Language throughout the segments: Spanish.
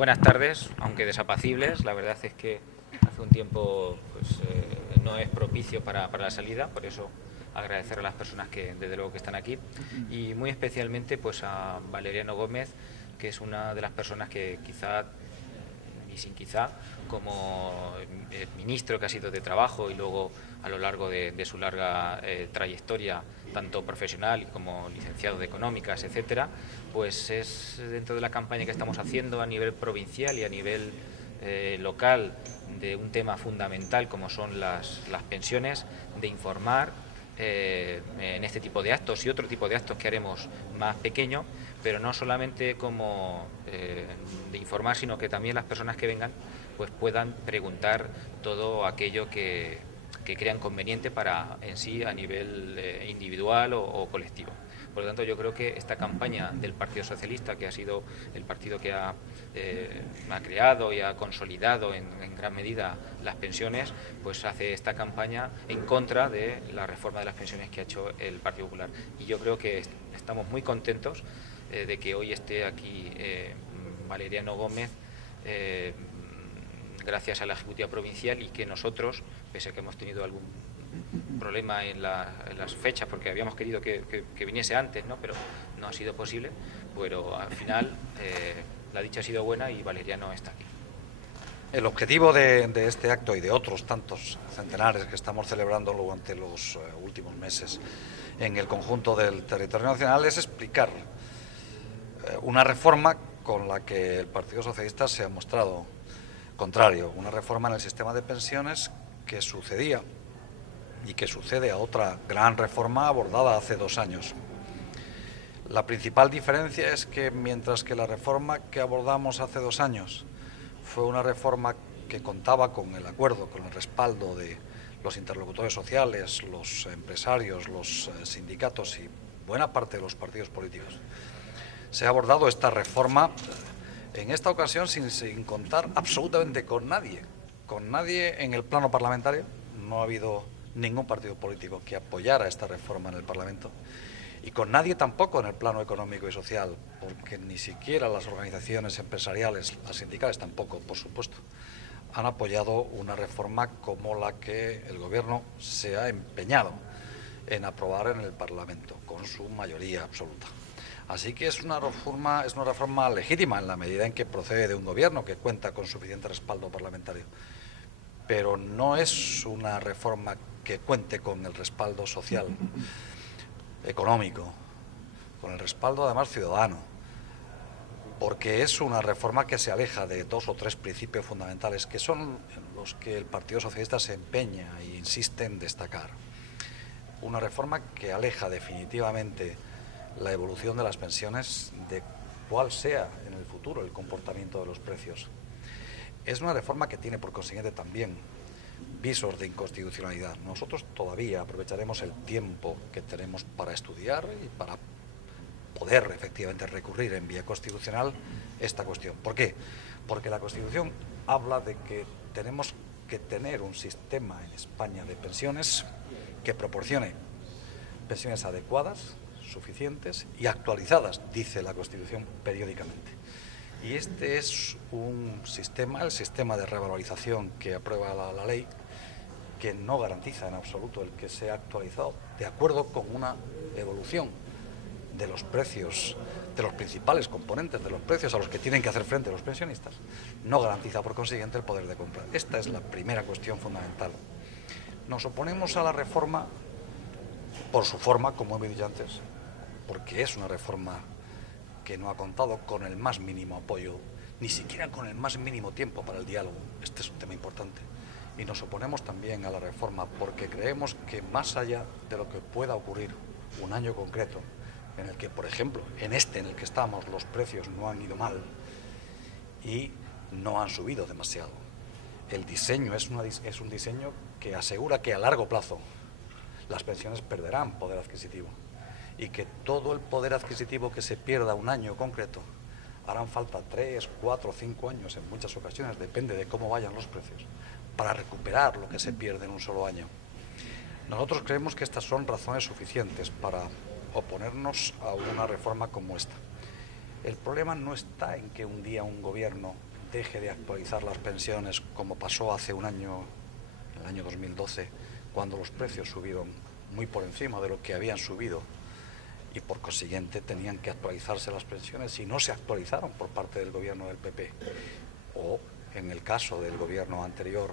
Buenas tardes, aunque desapacibles. La verdad es que hace un tiempo no es propicio para la salida, por eso agradecer a las personas que desde luego que están aquí y muy especialmente pues a Valeriano Gómez, que es una de las personas que quizá y sin quizá, como ministro que ha sido de Trabajo y luego a lo largo de su larga trayectoria, tanto profesional como licenciado de Económicas, etcétera, pues es dentro de la campaña que estamos haciendo a nivel provincial y a nivel local de un tema fundamental como son las pensiones, de informar en este tipo de actos y otro tipo de actos que haremos más pequeño, pero no solamente como de informar, sino que también las personas que vengan pues puedan preguntar todo aquello que crean conveniente para en sí a nivel individual o colectivo. Por lo tanto, yo creo que esta campaña del Partido Socialista, que ha sido el partido que ha creado y ha consolidado en gran medida las pensiones, pues hace esta campaña en contra de la reforma de las pensiones que ha hecho el Partido Popular. Y yo creo que estamos muy contentos de que hoy esté aquí Valeriano Gómez, gracias a la Ejecutiva Provincial, y que nosotros, pese a que hemos tenido algún problema en las fechas, porque habíamos querido que viniese antes, ¿no? Pero no ha sido posible, pero al final la dicha ha sido buena y Valeriano está aquí. El objetivo de este acto y de otros tantos centenares que estamos celebrando durante los últimos meses en el conjunto del territorio nacional es explicar una reforma con la que el Partido Socialista se ha mostrado contrario, una reforma en el sistema de pensiones que sucedía y que sucede a otra gran reforma abordada hace 2 años. La principal diferencia es que mientras que la reforma que abordamos hace 2 años fue una reforma que contaba con el acuerdo, con el respaldo de los interlocutores sociales, los empresarios, los sindicatos y buena parte de los partidos políticos, se ha abordado esta reforma en esta ocasión sin contar absolutamente con nadie en el plano parlamentario. No ha habido ningún partido político que apoyara esta reforma en el Parlamento y con nadie tampoco en el plano económico y social, porque ni siquiera las organizaciones empresariales, las sindicales tampoco, por supuesto, han apoyado una reforma como la que el Gobierno se ha empeñado en aprobar en el Parlamento, con su mayoría absoluta. Así que es una reforma legítima en la medida en que procede de un Gobierno que cuenta con suficiente respaldo parlamentario, pero no es una reforma que cuente con el respaldo social, económico, con el respaldo además ciudadano, porque es una reforma que se aleja de 2 o 3 principios fundamentales que son los que el Partido Socialista se empeña e insiste en destacar. Una reforma que aleja definitivamente la evolución de las pensiones de cuál sea en el futuro el comportamiento de los precios. Es una reforma que tiene por consiguiente también visos de inconstitucionalidad. Nosotros todavía aprovecharemos el tiempo que tenemos para estudiar y para poder efectivamente recurrir en vía constitucional esta cuestión. ¿Por qué? Porque la Constitución habla de que tenemos que tener un sistema en España de pensiones que proporcione pensiones adecuadas, suficientes y actualizadas, dice la Constitución periódicamente. Y este es un sistema, el sistema de revalorización que aprueba la ley, que no garantiza en absoluto el que sea actualizado de acuerdo con una evolución de los precios, de los principales componentes de los precios a los que tienen que hacer frente los pensionistas, no garantiza por consiguiente el poder de compra. Esta es la primera cuestión fundamental. Nos oponemos a la reforma por su forma, como he dicho antes, porque es una reforma que no ha contado con el más mínimo apoyo, ni siquiera con el más mínimo tiempo para el diálogo. Este es un tema importante. Y nos oponemos también a la reforma porque creemos que más allá de lo que pueda ocurrir un año concreto, en el que, por ejemplo, en el que estamos, los precios no han ido mal y no han subido demasiado. El diseño es un diseño que asegura que a largo plazo las pensiones perderán poder adquisitivo y que todo el poder adquisitivo que se pierda un año concreto harán falta 3, 4, 5 años en muchas ocasiones, depende de cómo vayan los precios, para recuperar lo que se pierde en un solo año. Nosotros creemos que estas son razones suficientes para oponernos a una reforma como esta. El problema no está en que un día un gobierno deje de actualizar las pensiones como pasó hace un año, en el año 2012, cuando los precios subieron muy por encima de lo que habían subido y por consiguiente tenían que actualizarse las pensiones y no se actualizaron por parte del gobierno del PP. O en el caso del gobierno anterior,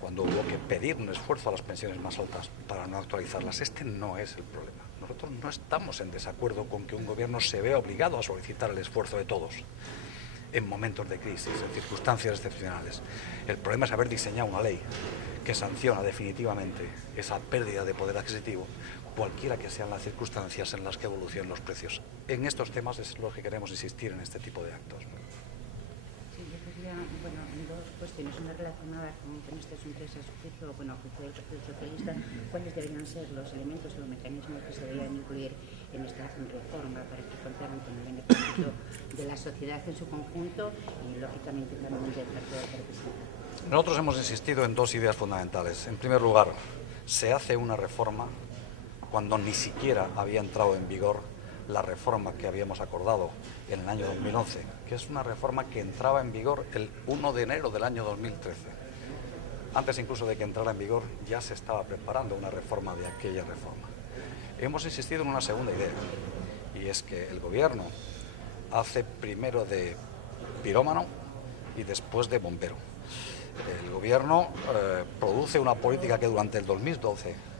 cuando hubo que pedir un esfuerzo a las pensiones más altas para no actualizarlas. Este no es el problema. Nosotros no estamos en desacuerdo con que un gobierno se vea obligado a solicitar el esfuerzo de todos en momentos de crisis, en circunstancias excepcionales. El problema es haber diseñado una ley que sanciona definitivamente esa pérdida de poder adquisitivo, cualquiera que sean las circunstancias en las que evolucionen los precios. En estos temas es lo que queremos insistir en este tipo de actos. Sí, yo quería, dos cuestiones. Una relacionada con este asunto, ese juicio, a juicio del Partido Socialista, ¿cuáles deberían ser los elementos o los mecanismos que se deberían incluir en esta reforma para que contaran con el beneficio de la sociedad en su conjunto y, lógicamente, también del partido que representa? Nosotros hemos insistido en dos ideas fundamentales. En primer lugar, se hace una reforma cuando ni siquiera había entrado en vigor la reforma que habíamos acordado en el año 2011, que es una reforma que entraba en vigor el 1 de enero del año 2013. Antes incluso de que entrara en vigor ya se estaba preparando una reforma de aquella reforma. Hemos insistido en una segunda idea, y es que el gobierno hace primero de pirómano y después de bombero. El gobierno produce una política que durante el 2012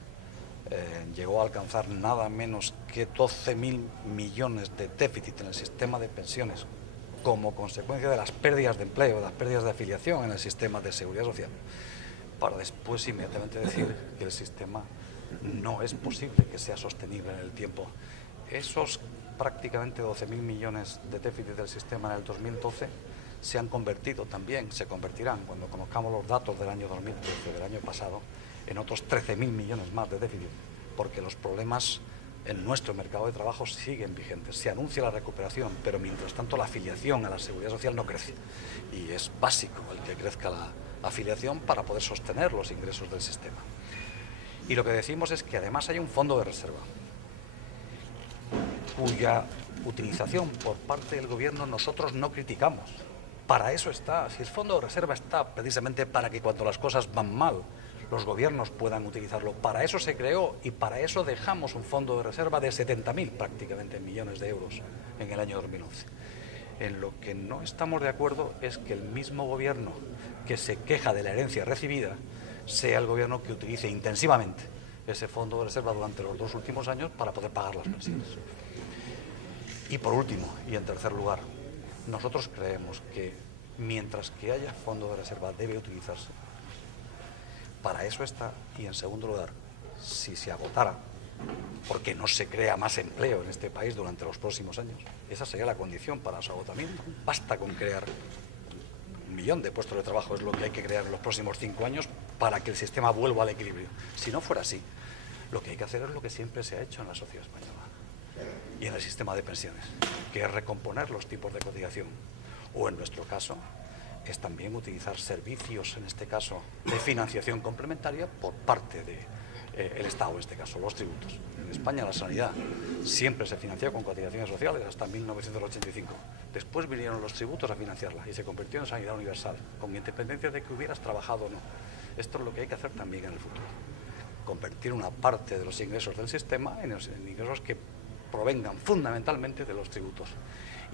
llegó a alcanzar nada menos que 12.000 millones de déficit en el sistema de pensiones como consecuencia de las pérdidas de empleo, de las pérdidas de afiliación en el sistema de seguridad social, para después inmediatamente decir que el sistema no es posible que sea sostenible en el tiempo. Esos prácticamente 12.000 millones de déficit del sistema en el 2012 se han convertido también, se convertirán, cuando conozcamos los datos del año 2013, del año pasado, en otros 13.000 millones más de déficit, porque los problemas en nuestro mercado de trabajo siguen vigentes. Se anuncia la recuperación, pero mientras tanto la afiliación a la seguridad social no crece. Y es básico el que crezca la afiliación para poder sostener los ingresos del sistema. Y lo que decimos es que además hay un fondo de reserva, cuya utilización por parte del gobierno nosotros no criticamos. Para eso está. Si el fondo de reserva está precisamente para que cuando las cosas van mal, los gobiernos puedan utilizarlo. Para eso se creó y para eso dejamos un fondo de reserva de 70.000 prácticamente millones de euros en el año 2011. En lo que no estamos de acuerdo es que el mismo gobierno que se queja de la herencia recibida sea el gobierno que utilice intensivamente ese fondo de reserva durante los 2 últimos años para poder pagar las pensiones. Y por último, y en tercer lugar, nosotros creemos que mientras que haya fondo de reserva debe utilizarse. Para eso está. Y en segundo lugar, si se agotara, porque no se crea más empleo en este país durante los próximos años, esa sería la condición para su agotamiento. Basta con crear 1 millón de puestos de trabajo, es lo que hay que crear en los próximos 5 años para que el sistema vuelva al equilibrio. Si no fuera así, lo que hay que hacer es lo que siempre se ha hecho en la sociedad española y en el sistema de pensiones, que es recomponer los tipos de cotización, o en nuestro caso es también utilizar servicios, en este caso, de financiación complementaria por parte del Estado, en este caso, los tributos. En España la sanidad siempre se financió con cotizaciones sociales hasta 1985. Después vinieron los tributos a financiarla y se convirtió en sanidad universal, con independencia de que hubieras trabajado o no. Esto es lo que hay que hacer también en el futuro. Convertir una parte de los ingresos del sistema en ingresos que provengan fundamentalmente de los tributos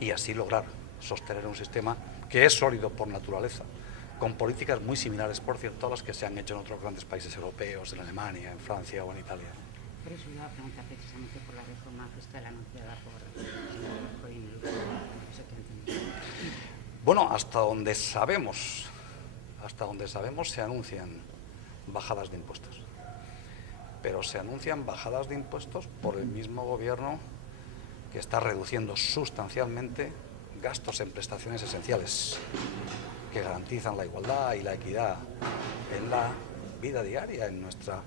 y así lograr sostener un sistema que es sólido por naturaleza, con políticas muy similares, por cierto, a las que se han hecho en otros grandes países europeos, en Alemania, en Francia o en Italia. Por eso iba a preguntar precisamente por la reforma fiscal anunciada por el señor Rajoy. Bueno, hasta donde sabemos se anuncian bajadas de impuestos. Pero se anuncian bajadas de impuestos por el mismo gobierno que está reduciendo sustancialmente gastos en prestaciones esenciales que garantizan la igualdad y la equidad en la vida diaria, en nuestro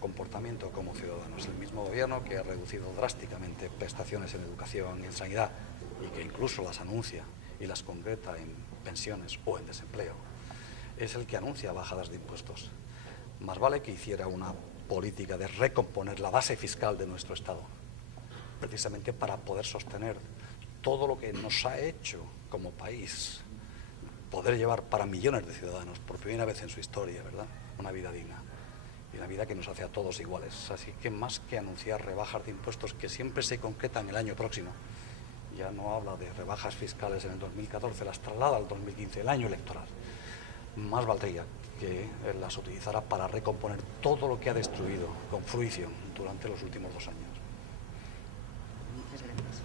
comportamiento como ciudadanos. El mismo gobierno que ha reducido drásticamente prestaciones en educación y en sanidad y que incluso las anuncia y las concreta en pensiones o en desempleo, es el que anuncia bajadas de impuestos. Más vale que hiciera una política de recomponer la base fiscal de nuestro Estado, precisamente para poder sostener todo lo que nos ha hecho como país poder llevar para millones de ciudadanos, por primera vez en su historia, ¿verdad?, una vida digna. Y una vida que nos hace a todos iguales. Así que más que anunciar rebajas de impuestos que siempre se concretan el año próximo, ya no habla de rebajas fiscales en el 2014, las traslada al 2015, el año electoral. Más valdría que las utilizara para recomponer todo lo que ha destruido con fruición durante los últimos 2 años. Muchas gracias.